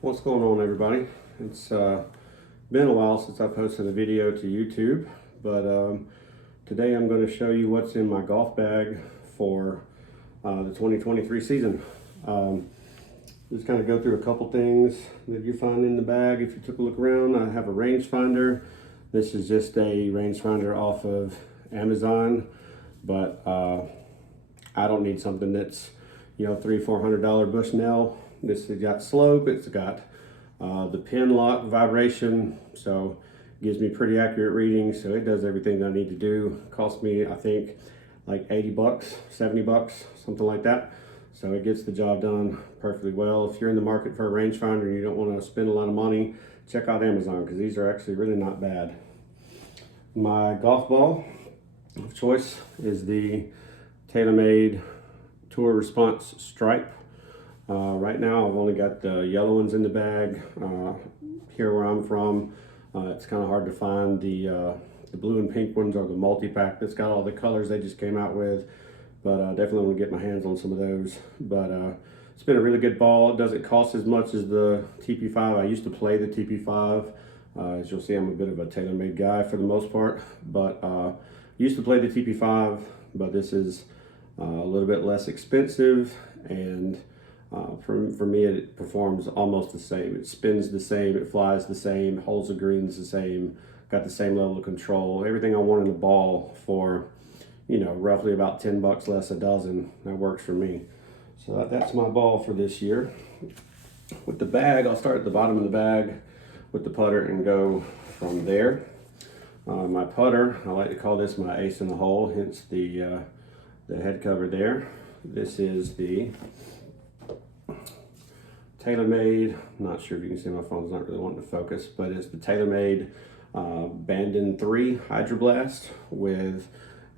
What's going on, everybody? It's been a while since I posted a video to YouTube, but today I'm going to show you what's in my golf bag for the 2023 season. Just kind of go through a couple things that you find in the bag. If you took a look around, I have a rangefinder. This is just a rangefinder off of Amazon, but I don't need something that's, $300-400 Bushnell. This has got slope, it's got the pin lock vibration, so it gives me pretty accurate readings, so it does everything that I need to do. Cost me, I think, like 80 bucks, 70 bucks, something like that. So it gets the job done perfectly well. If you're in the market for a rangefinder and you don't want to spend a lot of money, check out Amazon, because these are actually really not bad. My golf ball of choice is the TaylorMade Tour Response Stripe. Right now I've only got the yellow ones in the bag. Here where I'm from, it's kind of hard to find the blue and pink ones, or the multi-pack that's got all the colors they just came out with, but I definitely want to get my hands on some of those. But it's been a really good ball. It doesn't cost as much as the TP5. I used to play the TP5. As you'll see, I'm a bit of a TaylorMade guy for the most part, but used to play the TP5, but this is a little bit less expensive, and for me, it performs almost the same. It spins the same, it flies the same, holds the greens the same, got the same level of control. Everything I want in a ball for, roughly about 10 bucks less a dozen. That works for me. So that's my ball for this year. With the bag, I'll start at the bottom of the bag with the putter and go from there. My putter, I like to call this my ace in the hole, hence the head cover there. This is the TaylorMade, I'm not sure if you can see, my phone's not really wanting to focus, but it's the TaylorMade Bandon 3 Hydroblast with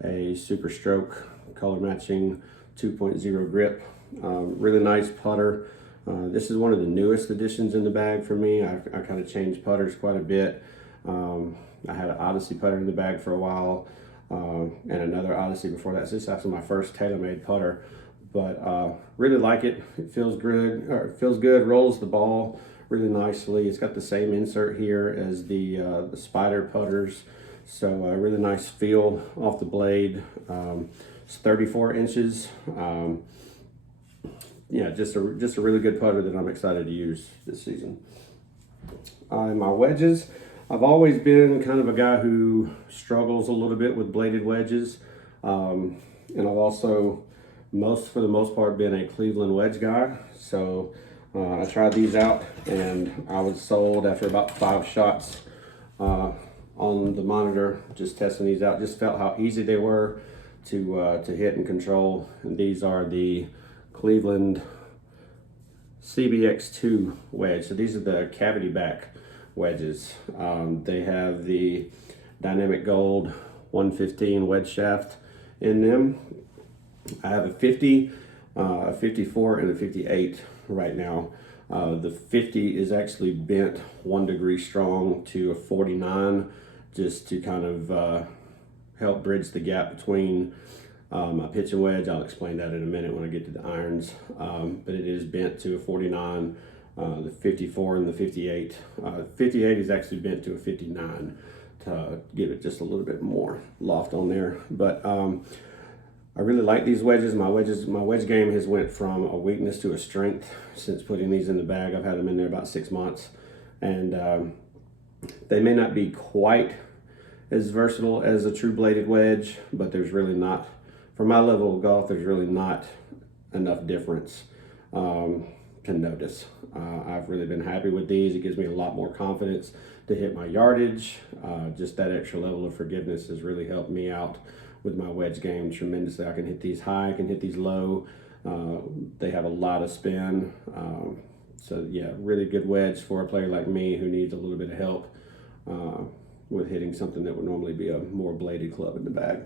a Super Stroke color matching 2.0 grip. Really nice putter. This is one of the newest additions in the bag for me. I kind of changed putters quite a bit. I had an Odyssey putter in the bag for a while, and another Odyssey before that. So this is actually my first TaylorMade putter. But really like it. It feels good, rolls the ball really nicely. It's got the same insert here as the Spider putters, so a really nice feel off the blade. It's 34 inches. Yeah, just a really good putter that I'm excited to use this season. My wedges, I've always been kind of a guy who struggles a little bit with bladed wedges, and I've also for the most part been a Cleveland wedge guy. So I tried these out and I was sold after about 5 shots on the monitor, just testing these out. Just felt how easy they were to hit and control. And these are the Cleveland CBX2 wedge. So these are the cavity back wedges. They have the Dynamic Gold 115 wedge shaft in them. I have a 50, a 54, and a 58 right now. The 50 is actually bent 1 degree strong to a 49, just to kind of help bridge the gap between my pitch and wedge. I'll explain that in a minute when I get to the irons. But it is bent to a 49, the 54 and the 58. 58 is actually bent to a 59 to give it just a little bit more loft on there. But I really like these wedges. My wedge game has went from a weakness to a strength since putting these in the bag. I've had them in there about 6 months, and they may not be quite as versatile as a true bladed wedge, but there's really not, for my level of golf, there's really not enough difference to notice. I've really been happy with these. It gives me a lot more confidence to hit my yardage. Just that extra level of forgiveness has really helped me out with my wedge game tremendously. I can hit these high, I can hit these low. They have a lot of spin. So yeah, really good wedge for a player like me who needs a little bit of help with hitting something that would normally be a more bladed club in the bag.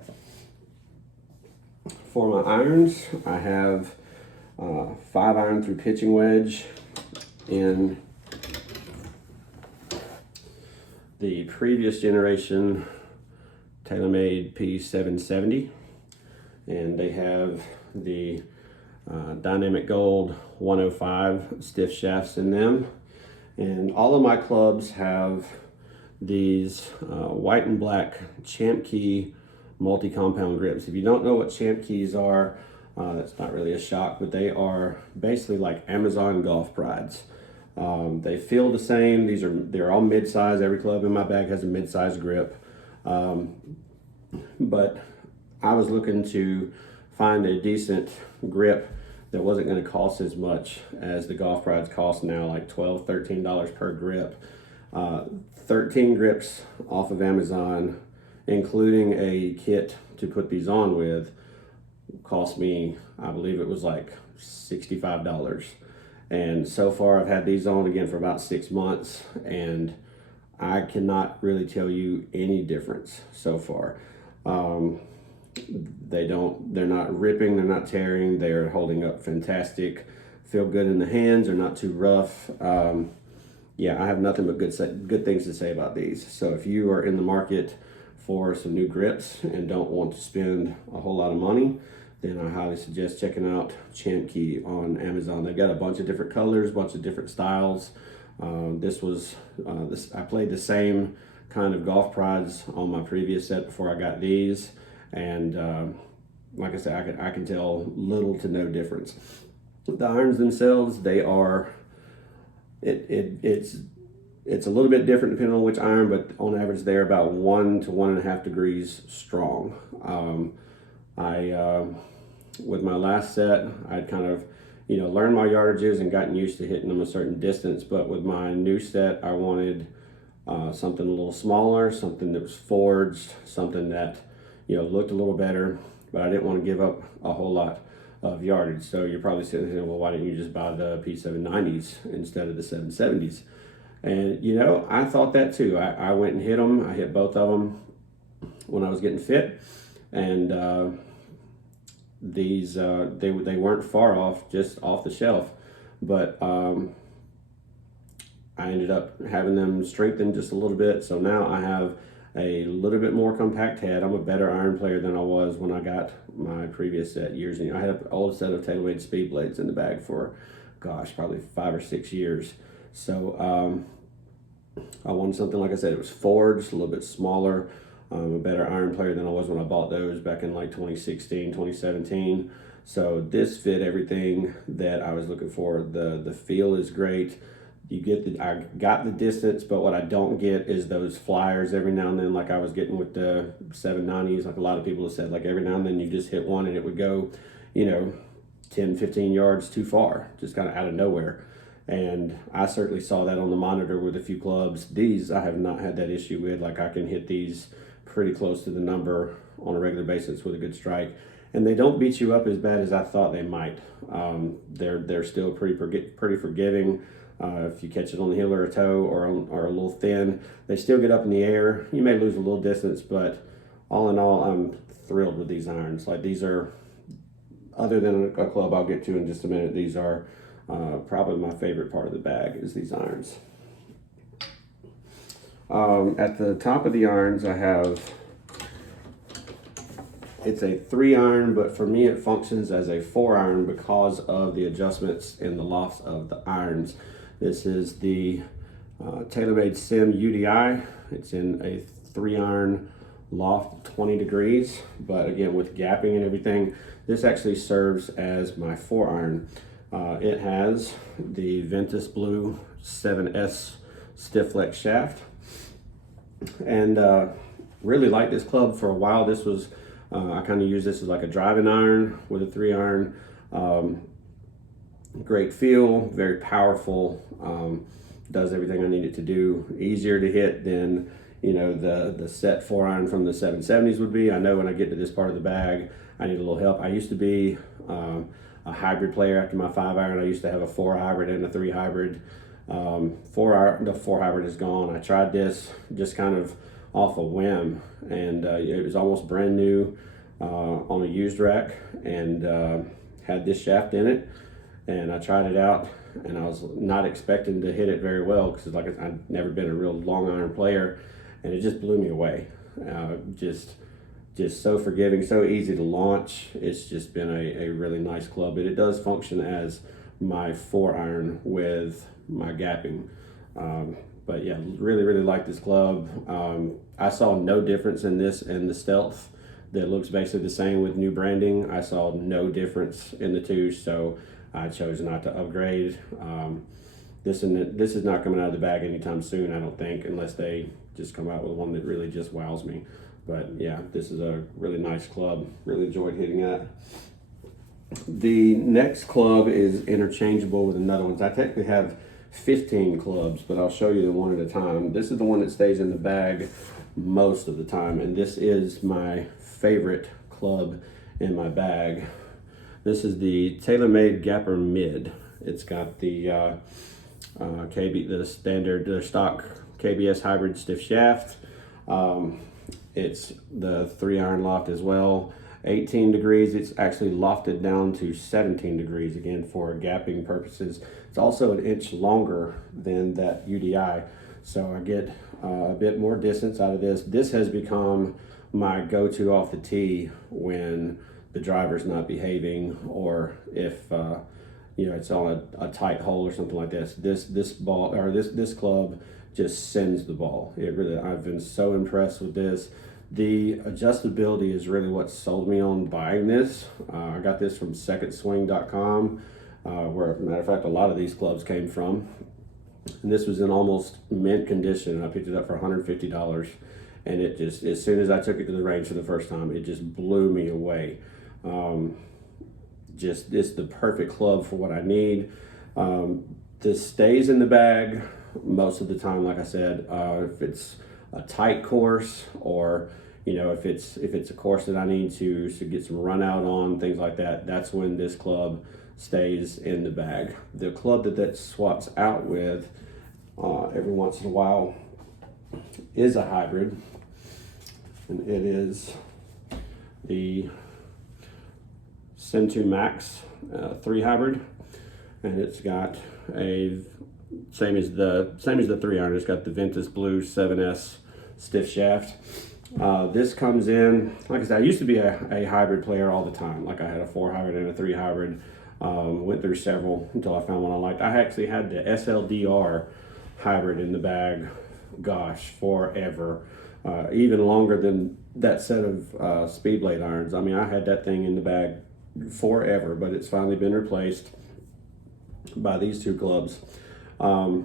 For my irons, I have 5-iron through pitching wedge in the previous generation TaylorMade P770, and they have the Dynamic Gold 105 stiff shafts in them. And all of my clubs have these white and black Champ Key multi-compound grips. If you don't know what Champ Keys are, that's not really a shock, but they are basically like Amazon golf prides. They feel the same. They're all mid-size. Every club in my bag has a mid-size grip. But I was looking to find a decent grip that wasn't going to cost as much as the golf prides cost now, like $12, $13 per grip. 13 grips off of Amazon, including a kit to put these on with, cost me, I believe it was like $65. And so far I've had these on again for about 6 months, and I cannot really tell you any difference so far. They're not ripping, they're not tearing, they're holding up fantastic, feel good in the hands, they're not too rough. Yeah, I have nothing but good things to say about these. So if you are in the market for some new grips and don't want to spend a whole lot of money, then I highly suggest checking out Champ Key on Amazon. They've got a bunch of different colors, a bunch of different styles. I played the same kind of golf prides on my previous set before I got these, and like I said, I can tell little to no difference. The irons themselves, they are it's a little bit different depending on which iron, but on average they're about 1 to 1.5 degrees strong. With my last set, I'd kind of learned my yardages and gotten used to hitting them a certain distance, but with my new set I wanted something a little smaller, something that was forged, something that looked a little better, but I didn't want to give up a whole lot of yardage. So you're probably sitting there, well, why didn't you just buy the P790s instead of the 770s? And I thought that too. I went and hit them. I hit both of them when I was getting fit, and these they weren't far off, just off the shelf, but I ended up having them strengthened just a little bit. So now I have a little bit more compact head. I'm a better iron player than I was when I got my previous set years ago. I had an old set of TaylorMade speed blades in the bag for, gosh, probably 5 or 6 years. So I wanted something, like I said, it was forged, a little bit smaller. I'm a better iron player than I was when I bought those back in like 2016, 2017. So this fit everything that I was looking for. The feel is great. I got the distance, but what I don't get is those flyers every now and then, like I was getting with the 790s. Like a lot of people have said, like every now and then you just hit one and it would go, 10, 15 yards too far, just kind of out of nowhere. And I certainly saw that on the monitor with a few clubs. These I have not had that issue with. Like I can hit these pretty close to the number on a regular basis with a good strike, and they don't beat you up as bad as I thought they might. They're still pretty forgiving. If you catch it on the heel or a toe or a little thin, they still get up in the air. You may lose a little distance, but all in all, I'm thrilled with these irons. Like these are, other than a club I'll get to in just a minute, these are probably my favorite part of the bag is these irons. At the top of the irons, I have, it's a 3-iron, but for me it functions as a 4-iron because of the adjustments in the lofts of the irons. This is the TaylorMade Sim UDI. It's in a 3-iron loft, 20 degrees, but again with gapping and everything, this actually serves as my 4-iron. It has the Ventus Blue 7S stiff flex shaft, and really liked this club for a while. This was I kind of use this as like a driving iron with a 3-iron. Great feel, very powerful, does everything I need it to do. Easier to hit than the set 4-iron from the 770s would be. I know when I get to this part of the bag, I need a little help. I used to be a hybrid player. After my 5-iron, I used to have a 4 hybrid and a 3 hybrid. The 4 hybrid is gone. I tried this just kind of off a whim, and it was almost brand new on a used rack, and had this shaft in it, and I tried it out, and I was not expecting to hit it very well because like I've never been a real long iron player, and it just blew me away. Just so forgiving, so easy to launch. It's just been a really nice club, but it does function as my 4-iron with my gapping. But yeah, really like this club. I saw no difference in this and the Stealth that looks basically the same with new branding. I saw no difference in the two, so I chose not to upgrade. This is not coming out of the bag anytime soon, I don't think, unless they just come out with one that really just wows me. But yeah, this is a really nice club. Really enjoyed hitting that. The next club is interchangeable with another one. I technically have 15 clubs, but I'll show you them one at a time. This is the one that stays in the bag most of the time, and this is my favorite club in my bag. This is the TaylorMade Gapper Mid. It's got the the stock KBS hybrid stiff shaft. It's the 3-iron loft as well. 18 degrees. It's actually lofted down to 17 degrees again for gapping purposes. It's also an inch longer than that UDI, so I get a bit more distance out of this. This has become my go-to off the tee when the driver's not behaving, or if it's on a tight hole or something like this. This ball, or this club just sends the ball. I've been so impressed with this. The adjustability is really what sold me on buying this. I got this from secondswing.com, where, matter of fact, a lot of these clubs came from. And this was in almost mint condition. I picked it up for $150, and it just, as soon as I took it to the range for the first time, it just blew me away. It's the perfect club for what I need. This stays in the bag most of the time, like I said. If it's a tight course, or if it's a course that I need to get some run out on, things like that, that's when this club stays in the bag. The club that swaps out with every once in a while is a hybrid, and it is the Sim 2 Max 3 hybrid, and it's got a same as the 3-iron. It's got the Ventus Blue 7S stiff shaft. This comes in, like I said, I used to be a hybrid player all the time. Like, I had a 4 hybrid and a 3 hybrid. Went through several until I found one I liked. I actually had the SLDR hybrid in the bag, gosh, forever. Even longer than that set of speed blade irons. I mean, I had that thing in the bag forever, but it's finally been replaced by these two clubs.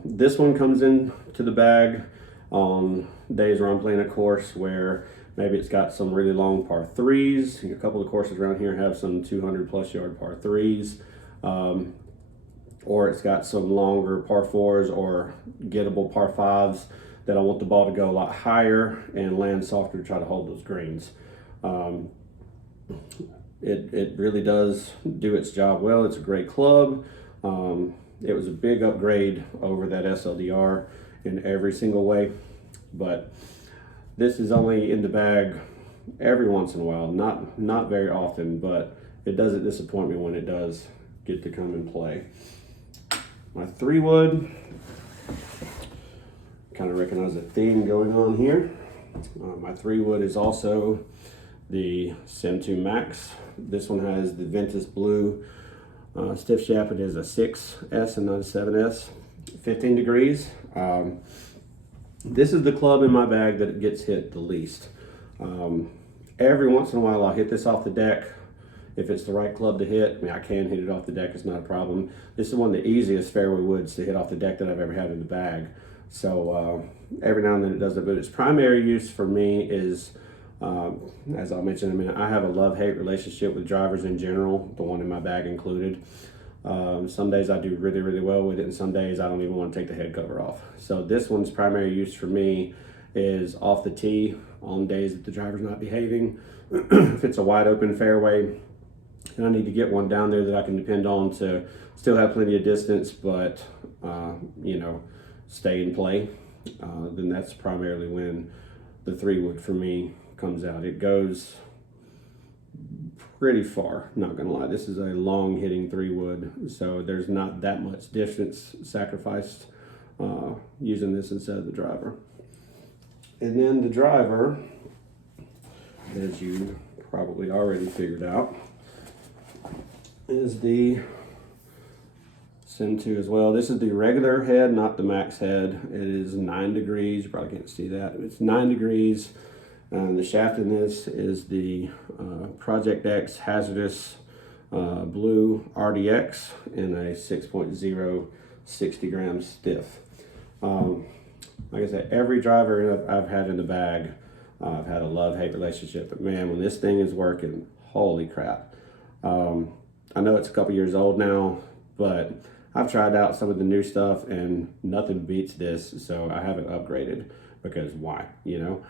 This one comes in to the bag on days where I'm playing a course where maybe it's got some really long par 3s. A couple of courses around here have some 200+ yard par 3s. Or it's got some longer par 4s or gettable par 5s that I want the ball to go a lot higher and land softer to try to hold those greens. It really does do its job well. It's a great club. It was a big upgrade over that SLDR in every single way, but this is only in the bag every once in a while, not very often, but it doesn't disappoint me when it does get to come and play. My 3-wood, kind of recognize a theme going on here. My 3-wood is also the Sim 2 Max. This one has the Ventus Blue stiff shaft. It is a 6S and not a 7S. 15 degrees. This is the club in my bag that gets hit the least. Every once in a while I'll hit this off the deck. If it's the right club to hit, I mean, I can hit it off the deck, it's not a problem. This is one of the easiest fairway woods to hit off the deck that I've ever had in the bag. So every now and then it does it, but its primary use for me is, as I'll mention in a minute, I have a love-hate relationship with drivers in general, the one in my bag included. Some days I do really well with it, and some days I don't even want to take the head cover off. So this one's primary use for me is off the tee on days that the driver's not behaving. If it's a wide open fairway and I need to get one down there that I can depend on to still have plenty of distance, but stay in play, then that's primarily when the 3-wood for me comes out. It goes pretty far, not gonna lie. This is a long hitting 3-wood, so there's not that much distance sacrificed using this instead of the driver. And then the driver, as you probably already figured out, is the send to as well. This is the regular head, not the max head. It is 9 degrees. You probably can't see that. It's 9 degrees. The shaft in this is the Project X Hazardous Blue RDX in a 6.0 60 gram stiff. Like I said, every driver I've had in the bag, I've had a love-hate relationship. But man, when this thing is working, holy crap. I know it's a couple years old now, but I've tried out some of the new stuff and nothing beats this, so I haven't upgraded because why, you know?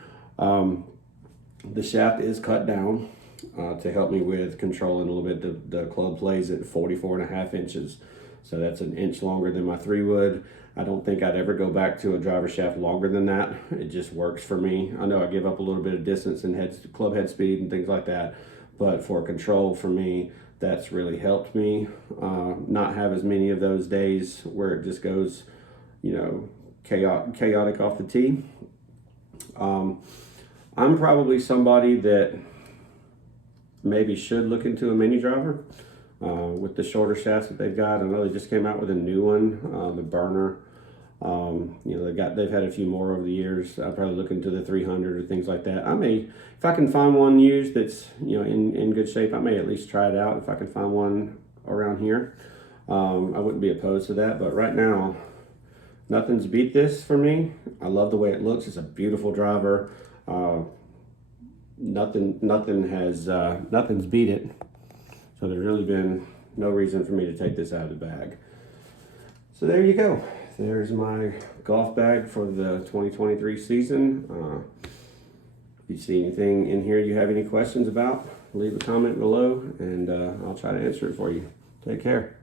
The shaft is cut down to help me with controlling a little bit. The club plays at 44.5 inches, so that's an inch longer than my 3-wood. I don't think I'd ever go back to a driver shaft longer than that. It just works for me. I know I give up a little bit of distance and club head speed and things like that, but for control for me, that's really helped me not have as many of those days where it just goes, you know, chaotic off the tee. I'm probably somebody that maybe should look into a mini driver with the shorter shafts that they've got. I know they just came out with a new one, the burner. You know, they've had a few more over the years. I'd probably look into the 300 or things like that. I may, if I can find one used that's, you know, in good shape, I may at least try it out if I can find one around here. I wouldn't be opposed to that, but right now, nothing's beat this for me. I love the way it looks. It's a beautiful driver. Nothing's beat it. So there's really been no reason for me to take this out of the bag. So there you go. There's my golf bag for the 2023 season. If you see anything in here you have any questions about, leave a comment below and I'll try to answer it for you. Take care.